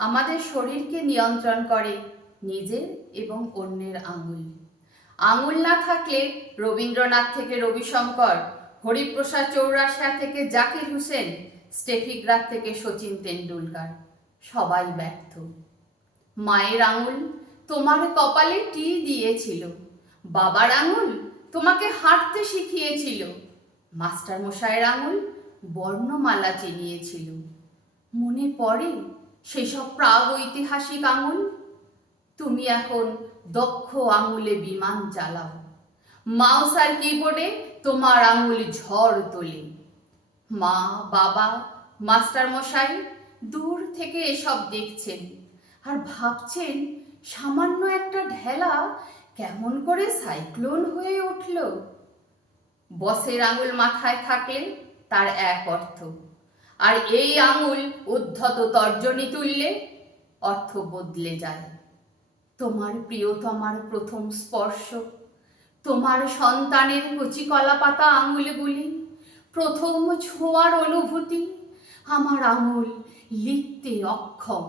আমাদের শরীরকে নিয়ন্ত্রণ করে নিজের এবং অন্যের আঙুল। আঙুল না থাকলে রবীন্দ্রনাথ থেকে রবিশঙ্কর, হরিপ্রসাদ চৌরাশিয়া থেকে জাকির হুসেন, স্টেফি গ্রাফ থেকে সচিন তেন্ডুলকার সবাই ব্যর্থ। মায়ের আঙুল তোমার কপালে টি দিয়েছিল, বাবার আঙুল তোমাকে হাঁটতে শিখিয়েছিল, মাস্টার মশাইয়ের আঙুল বর্ণমালা চিনিয়েছিল। মনে পড়ে সেসব প্রাগ ঐতিহাসিক আঙুল? তুমি এখন দক্ষ আঙুলে বিমান চালাও, মাউস আর কিবোর্ডে তোমার আঙুল ঝড় তোলে। মা, বাবা, মাস্টার মশাই দূর থেকে এসব দেখছেন আর ভাবছেন সামান্য একটা ঢেলা কেমন করে সাইক্লোন হয়ে উঠল। বসের আঙুল মাথায় থাকলে তার এক অর্থ, আর এই আঙুল উদ্ধত তর্জনী তুললে অর্থ বদলে যায়। তোমার প্রিয়তমার প্রথম স্পর্শ, তোমার সন্তানের কচি কলা পাতা আঙুলগুলি, প্রথম ছোঁয়ার অনুভূতি, আমার আঙুল লিখতে অক্ষম।